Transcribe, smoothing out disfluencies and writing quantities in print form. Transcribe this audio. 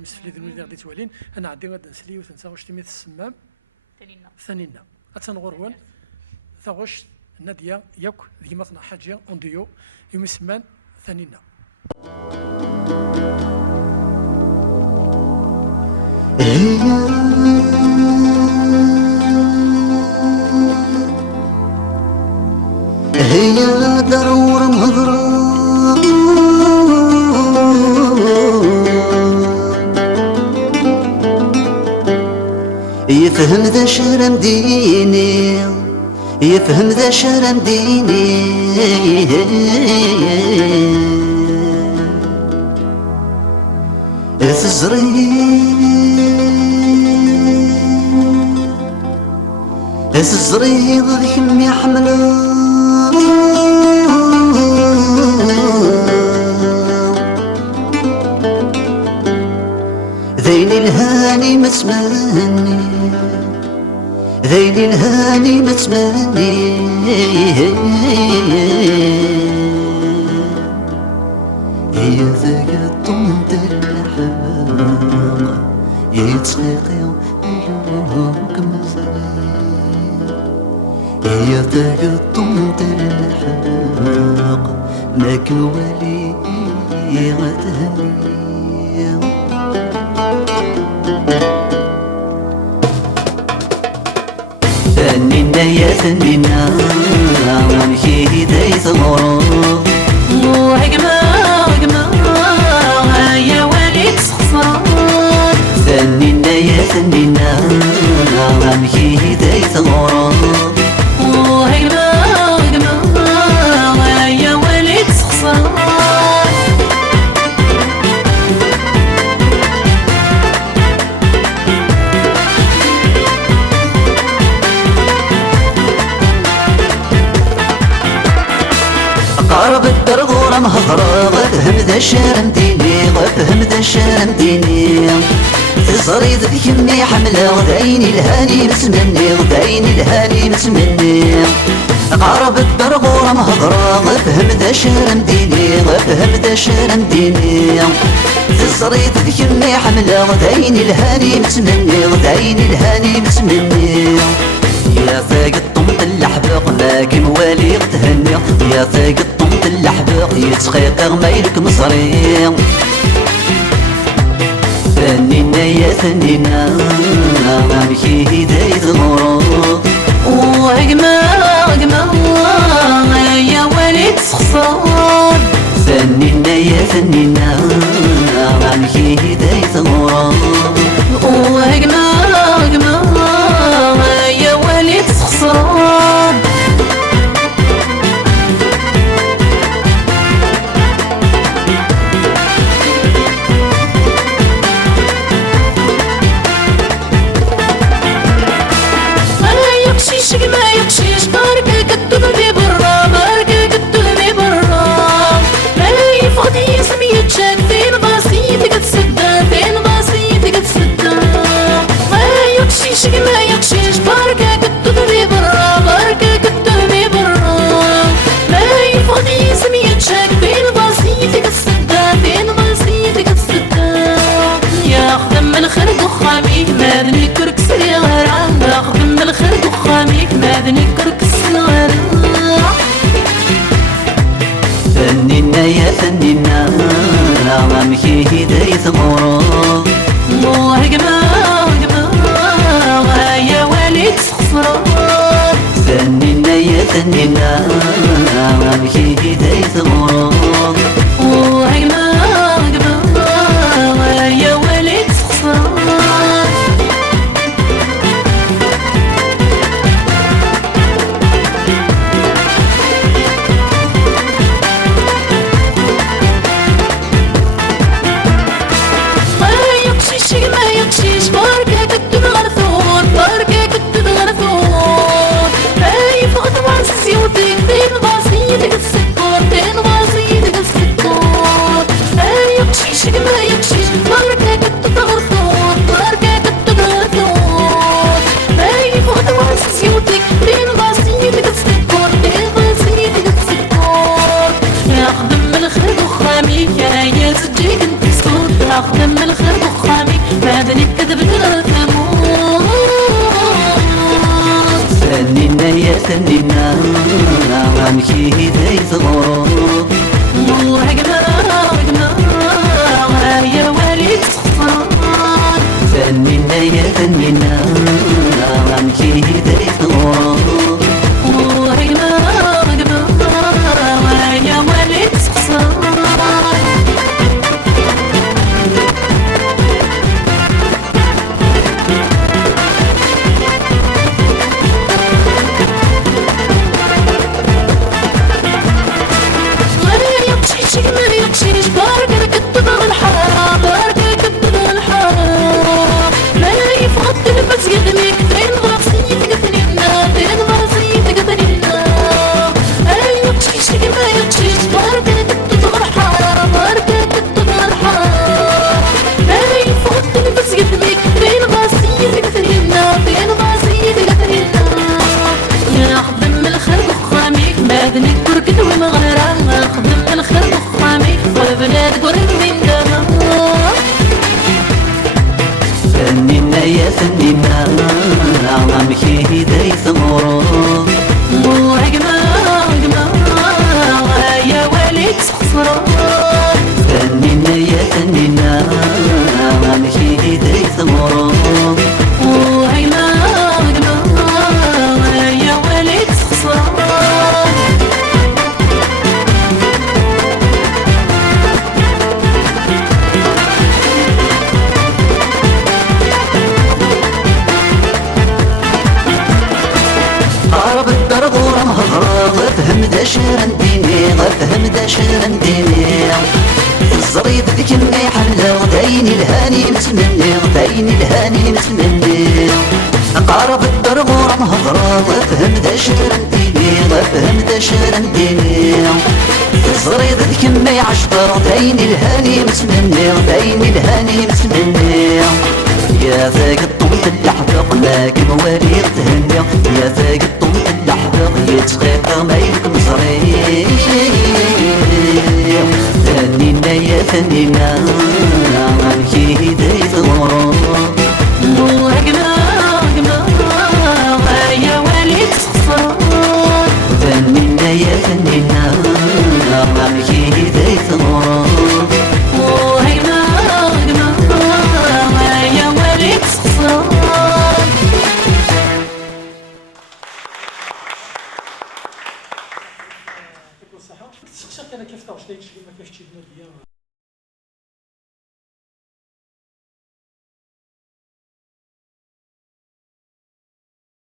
توالي مسفلي ذنوي غادي توالين انا عندي غادا نسلي وتنسى واش تميت السمام ثانينا اتنغرون ثغوش ناديه ياك ديما طنا حاجه اونديو يوم السمان ثانينا هي ضرور مهضرة يفهم ذا شرم ديني يفهم ذا شرم ديني الزريض ذيك يحمله ذيل الهاني متمني ذيل الهاني متمني هي ذاك الطمد الحق يتسقي يلوك مزري هي ذاك الطمد الحق ماك ولي غتهني ثنينا يا ثنينا ونحكي هداية الغروب وهجمة هيا وليد خسران ثنينا يا ثنينا ونحكي هداية الغروب وهجمة هيا وليد خسران قارب الدرغورة مهضرة غفهم ذا الشارم ديني غفهم ذا الشارم ديني تزريد ذيك مني حملة غدايني الهاني متمني غدايني الهاني متمني قارب الدرغورة مهضرة غفهم ذا الشارم ديني غفهم ذا الشارم ديني تزريد ذيك مني حملة غدايني الهاني متمني غدايني الهاني متمني يا ثاق الطمط اللحبق ماكي موالي غتهني يا ثاق الطمط اللحبق يتخيق غمايلك مصري ثنينا يا ثنينا ماكي هداية الغروب وهجمة يا وليد خسران ثنينا يا ثنينا ماكي هداية الغروب وهجمة يا وليد خسران يكشيش ما يكشيش بركة كتبني برا بركة كتبني برا ما يفقد يسمي يتشاك فين بسيطك تسدى فين بسيطك تسدى ما يكشيش ما يكشيش بركة كتبني برا بركة كتبني برا ما يفقد يسمي يتشاك فين بسيطك تسدى فين بسيطك تسدى يا خدم الخرق وخامي مادني كرك صغير يا خدم الخرق وخامي مادني كرك صغير ثنينا يا ثنينا ماكي هداية الغروب وهجمة يا وليد خسران ثنينا يا ثنينا ماكي هداية الغروب وهجمة يا وليد خسران ما يكشيش بركة كتب غرثون بركة كتب غرثون ما يفقد وعسيوتك بين بسيطك السكر بين بسيطك السكر ثنينا غمكي دايت غروب وعقنا يا والد تخسران ثنينا يا ثنينا غمكي دايت غروب وعقنا يا والد تخسران كنت ومغرى خدم الخير بخامي وبلاد قرب من دما ثنينا يا ثنينا غمكي دايت غروب وعقما يا والد تخسران ثنينا يا ثنينا غمكي دايت غروب وعقما يا والد تخسران غفهم دا شرن ديني غفهم دا شرن ديني الزريد ذيك اللي حمله غدايني الهاني متمني غدايني الهاني متمني قارب الدرغور مهضرة غفهم دا شرن ديني غفهم دا شرن ديني الزريد ذيك اللي عشبر غدايني الهاني متمني غدايني الهاني متمني يا ذاك الطوط اللحظة لكن مواليد تهني يا ذاك الطوط اللحظة يتغير ما يلكم صريح ثنينا يا ثنينا غمكي دايت غروب وعقنا يا والد تخسران ثنينا يا ثنينا غمكي دايت غروب وعقنا يا والد تخسران يعطيك الصحة. تسقسيك أنا كيف تعرف كيف تجيب